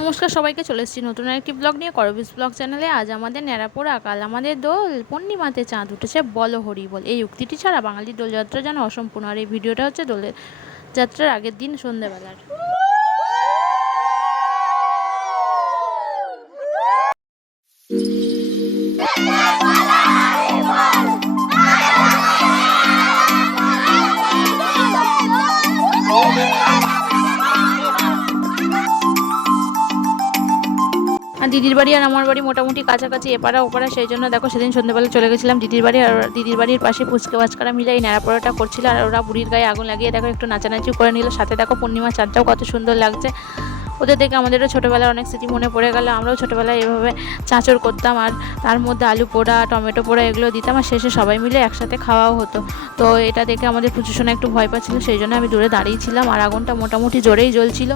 নমস্কার, সবাইকে চলে এসেছি নতুন একটি ব্লগ নিয়ে করবিস ব্লগ চ্যানেলে। আজ আমাদের ন্যাড়াপোড়া আকাল আমাদের দোল, পূর্ণিমাতে চাঁদ উঠেছে বল হরি বল। এই উক্তিটি ছাড়া বাঙালির দোলযাত্রা যেন অসম্পূর্ণ। আর এই ভিডিওটা হচ্ছে দোলের যাত্রার আগের দিন সন্ধ্যেবেলার। দিদির বাড়ি আর আমার বাড়ি মোটামুটি কাছাকাছি, এপাড়া ওপাড়া, সেই জন্য দেখো সেদিন সন্ধ্যেবেলা চলে গেছিলাম দিদির বাড়ি আর দিদির বাড়ির পাশে ফুচকে বাচকারা মিলে এই ন্যাড়াপোড়াটা করছিল আর ওরা বুড়ির গায়ে আগুন লাগিয়ে দেখো একটু নাচানাচি করে নিল। সাথে দেখো পূর্ণিমা চাঁদটাও কত সুন্দর লাগছে। ওদের দেখে আমাদেরও ছোটোবেলায় অনেক স্মৃতি মনে পড়ে গেল। আমরাও ছোটোবেলায় এভাবে চাঁচড় করতাম আর তার মধ্যে আলু পোড়া, টমেটো পোড়া এগুলো দিতাম আর শেষে সবাই মিলে একসাথে খাওয়াও হতো। তো এটা দেখে আমাদের পুজোশোনা একটু ভয় পাচ্ছিল, সেই জন্য আমি দূরে দাঁড়িয়েছিলাম আর আগুনটা মোটামুটি জোরেই জ্বলছিল।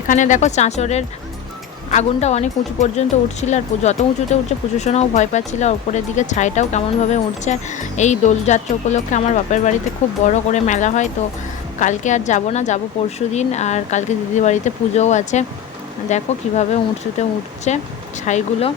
এখানে দেখো চাঁচরের আগুনটা অনেক উঁচু পর্যন্ত উঠছিল আর যত উঁচুতে উঠছে পুজোশোনাও ভয় পাচ্ছিল, আর উপরের দিকে ছাইটাও কেমনভাবে উঠছে। এই দোলযাত্রা উপলক্ষে আমার বাপের বাড়িতে খুব বড় করে মেলা হয়, তো কালকে আর যাব না, যাব পরশু দিন, আর কালকে দিদির বাড়িতে পুজোও আছে। দেখো কীভাবে উঁচুতে উঠছে ছাইগুলো।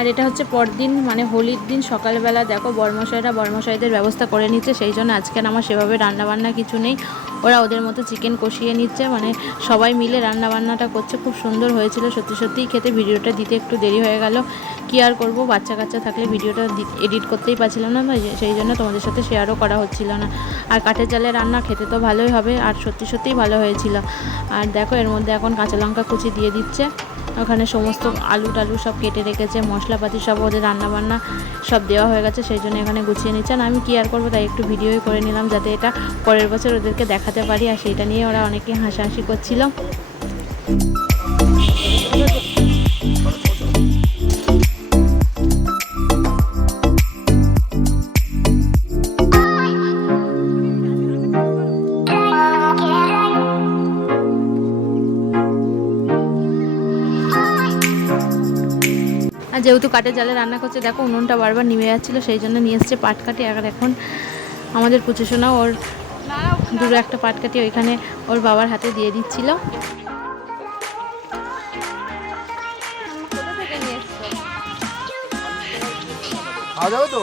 আর এটা হচ্ছে পরদিন মানে হোলির দিন, সকালবেলা দেখো বর্মশাইরা বর্মশাইদের ব্যবস্থা করে নিচ্ছে, সেই জন্য আজকে আমার সেভাবে রান্নাবান্না কিছু নেই। ওরা ওদের মতো চিকেন কষিয়ে নিচ্ছে মানে সবাই মিলে রান্নাবান্নাটা করছে, খুব সুন্দর হয়েছিল। সত্যি সত্যিই খেতে ভিডিওটা দিতে একটু দেরি হয়ে গেল। কি আর করব বাচ্চা কাচ্চা থাকলে ভিডিওটা এডিট করতেই পারছিলাম না সেই জন্য তোমাদের সাথে শেয়ারও করা হচ্ছিল না। আর কাঠের জালে রান্না খেতে তো ভালোই হবে, আর সত্যি সত্যিই ভালো হয়েছিল। আর দেখো এর মধ্যে এখন কাঁচা লঙ্কা কুচি দিয়ে দিচ্ছে। ওখানে সমস্ত আলু টালু সব কেটে রেখেছে, মশলাপাতি সব ওদের রান্নাবান্না সব দেওয়া হয়ে গেছে, সেই জন্য এখানে গুছিয়ে নিচ্ছেন আমি কি আর করব তাই একটু ভিডিওই করে নিলাম যাতে এটা পরের বছর ওদেরকে দেখাতে পারি। আর সেইটা নিয়ে ওরা অনেকে হাসাহাসি করছিল। যেহেতু কাঠের জালে রান্না করছে, দেখো উনুনটা বারবার নিমে যাচ্ছিল, সেই জন্য নিয়ে এসছে পাটকাঠি। আর এখন আমাদের পুচুসোনা, ওর দুটো একটা পাটকাঠি ওইখানে ওর বাবার হাতে দিয়ে দিচ্ছিল। যাবে তো?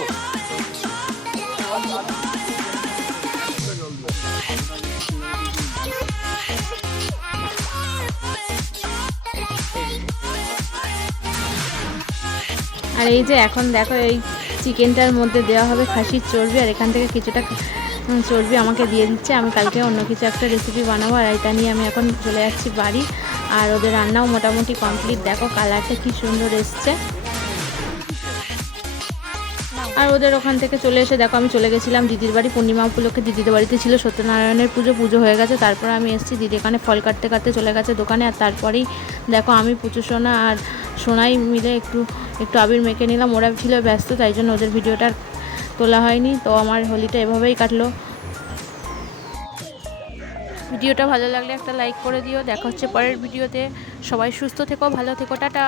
আর এই যে এখন দেখো এই চিকেনটার মধ্যে দেওয়া হবে খাসির চর্বি, আর এখান থেকে কিছুটা চর্বি আমাকে দিয়ে দিচ্ছে। আমি কালকে অন্য কিছু একটা রেসিপি বানাবো, আর এটা নিয়ে আমি এখন চলে যাচ্ছি বাড়ি। আর ওদের রান্নাও মোটামুটি কমপ্লিট দেখো কালারটা কি সুন্দর এসছে। আর ওদের ওখান থেকে চলে এসে, দেখো আমি চলে গেছিলাম দিদির বাড়ি, পূর্ণিমা উপলক্ষে দিদির বাড়িতে ছিল সত্যনারায়ণের পুজো পুজো হয়ে গেছে। তারপর আমি এসেছি, দিদি এখানে ফল কাটতে কাটতে চলে গেছে দোকানে। আর তারপরেই দেখো আমি পুজো সোনা আর সোনাই মিলে একটু একটু আবির মেখে নিলাম। ওরা ছিল ব্যস্ত, তাই জন্য ওদের ভিডিওটা তোলা হয়নি। তো আমার হোলিটা এভাবেই কাটলো। ভিডিওটা ভালো লাগলে একটা লাইক করে দিও। দেখা হচ্ছে পরের ভিডিওতে। সবাই সুস্থ থেকো, ভালো থেকো, টাটা।